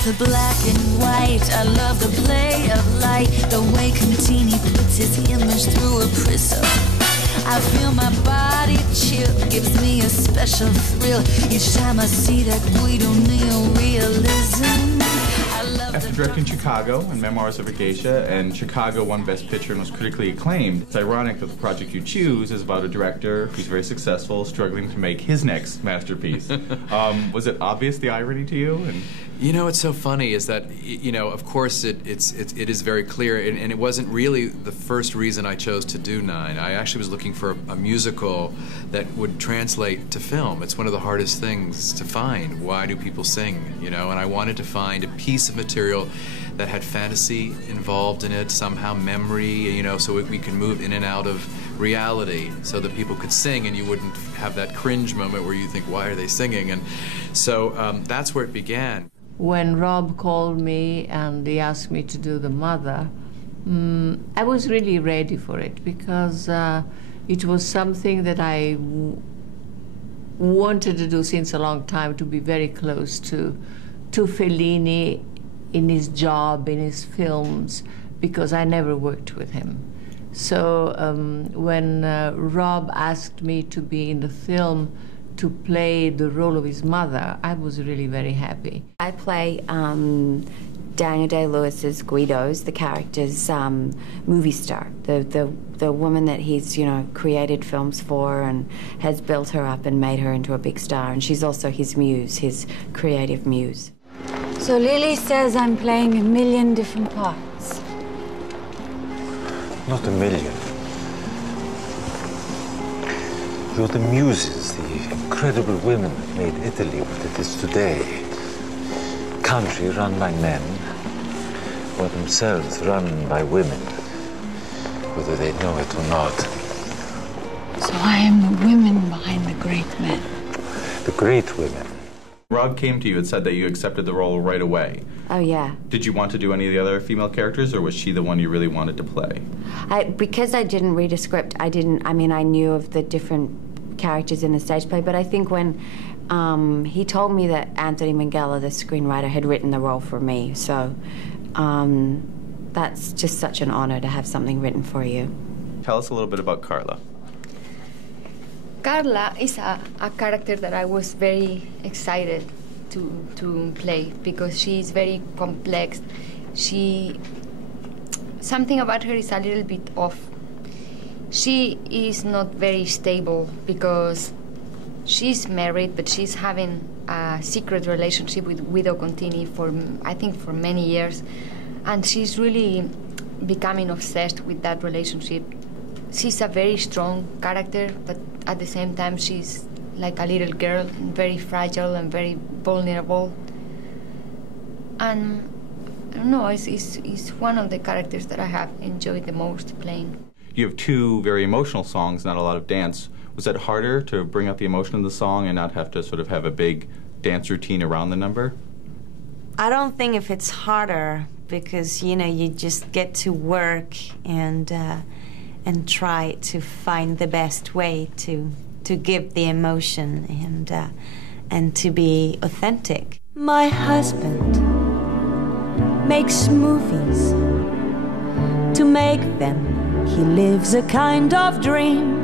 love the black and white, I love the play of light, the way Contini puts his image through a prism. I feel my body chill, gives me a special thrill each time I see that Guido neorealism. After directing Chicago and Memoirs of a Geisha, and Chicago won Best Picture and was critically acclaimed, it's ironic that the project you choose is about a director who's very successful, struggling to make his next masterpiece. Was it obvious, the irony to you? You know, what's so funny is that, you know, of course it is very clear, and it wasn't really the first reason I chose to do Nine. I actually was looking for a musical that would translate to film. It's one of the hardest things to find. Why do people sing, you know? And I wanted to find a piece of material that had fantasy involved in it, somehow memory, you know, so we can move in and out of reality so that people could sing and you wouldn't have that cringe moment where you think, why are they singing? And so that's where it began. When Rob called me and he asked me to do the mother, I was really ready for it because it was something that I wanted to do since a long time, to be very close to Fellini in his job, in his films, because I never worked with him. So when Rob asked me to be in the film to play the role of his mother, I was really very happy. I play Daniel Day-Lewis's Guido's, the character's movie star, the woman that he's, you know, created films for and has built her up and made her into a big star. And she's also his muse, his creative muse. So Lily says I'm playing a million different parts. Not a million. You're the muses, the incredible women that made Italy what it is today. Country run by men, or themselves run by women, whether they know it or not. So I am the women behind the great men. The great women. Rob came to you and said that you accepted the role right away. Oh, yeah. Did you want to do any of the other female characters, or was she the one you really wanted to play? Because I didn't read a script, I knew of the different characters in the stage play, but I think when he told me that Anthony Minghella, the screenwriter, had written the role for me, so that's just such an honor to have something written for you. Tell us a little bit about Carla. Carla is a character that I was very excited to play because she's very complex. Something about her is a little bit off. She is not very stable because she's married, but she's having a secret relationship with Guido Contini I think for many years, and she's really becoming obsessed with that relationship. She's a very strong character, but at the same time she's like a little girl and very fragile and very vulnerable. And I don't know, it's one of the characters that I have enjoyed the most playing. You have two very emotional songs, not a lot of dance. Was that harder to bring out the emotion in the song and not have to sort of have a big dance routine around the number? I don't think if it's harder because, you know, you just get to work and try to find the best way to give the emotion and to be authentic. My husband makes movies. To make them, he lives a kind of dream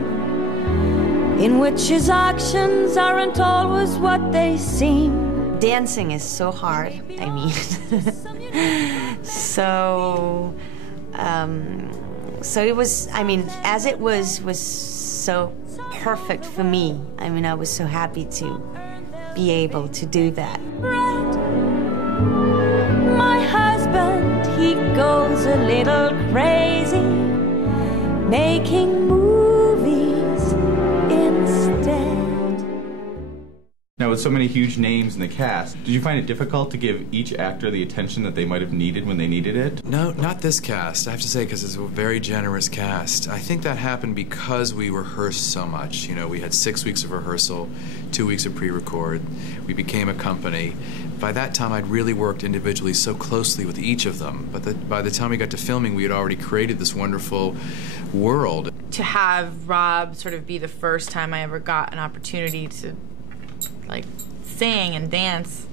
in which his actions aren't always what they seem. Dancing is so hard, I mean. So it was, I mean, as it was so perfect for me. I mean, I was so happy to be able to do that. My husband, he goes a little crazy, making movies instead. Now, with so many huge names in the cast, did you find it difficult to give each actor the attention that they might have needed when they needed it? No, not this cast, I have to say, because it's a very generous cast. I think that happened because we rehearsed so much. You know, we had 6 weeks of rehearsal, 2 weeks of pre-record. We became a company. By that time, I'd really worked individually so closely with each of them. But by the time we got to filming, we had already created this wonderful world. To have Rob sort of be the first time I ever got an opportunity to like sing and dance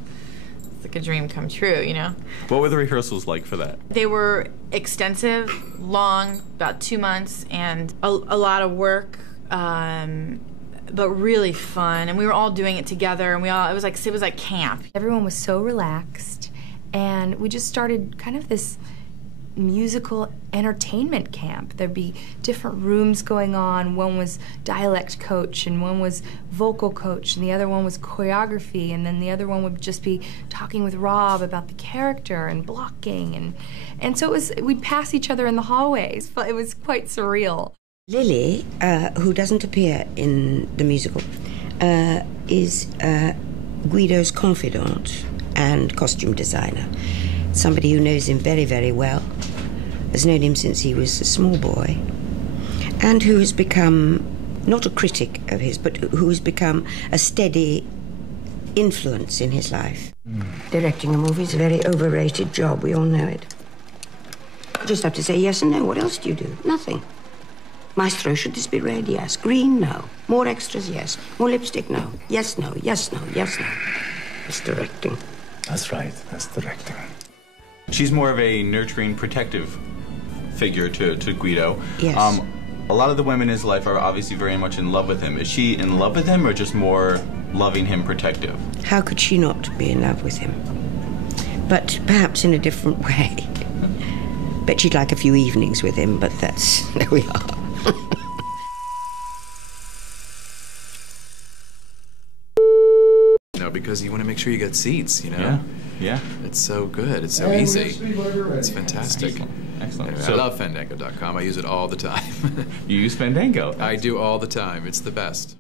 like a dream come true, you know? What were the rehearsals like for that? They were extensive, long, about 2 months, and a lot of work, but really fun. And we were all doing it together, and it was like camp. Everyone was so relaxed, and we just started kind of this musical entertainment camp. There'd be different rooms going on. One was dialect coach, and one was vocal coach, and the other one was choreography, and then the other one would just be talking with Rob about the character and blocking, and so we'd pass each other in the hallways, but it was quite surreal. Lilly, who doesn't appear in the musical, is Guido's confidant and costume designer. Somebody who knows him very, very well, has known him since he was a small boy, and who has become not a critic of his, but who has become a steady influence in his life. Directing a movie is a very overrated job, we all know it. You just have to say yes and no. What else do you do? Nothing. Maestro, should this be red? Yes. Green? No. More extras? Yes. More lipstick? No. Yes, no, yes, no, yes, no. It's directing. That's right, that's directing. She's more of a nurturing, protective figure to Guido. Yes. A lot of the women in his life are obviously very much in love with him. Is she in love with him or just more loving him, protective? How could she not be in love with him? But perhaps in a different way. Bet she'd like a few evenings with him, but there we are. No, because you want to make sure you get seats, you know? Yeah. Yeah. It's so good. It's so easy. It's fantastic. Excellent. Anyway, So, I love Fandango.com. I use it all the time. you use Fandango. I do all the time. It's the best.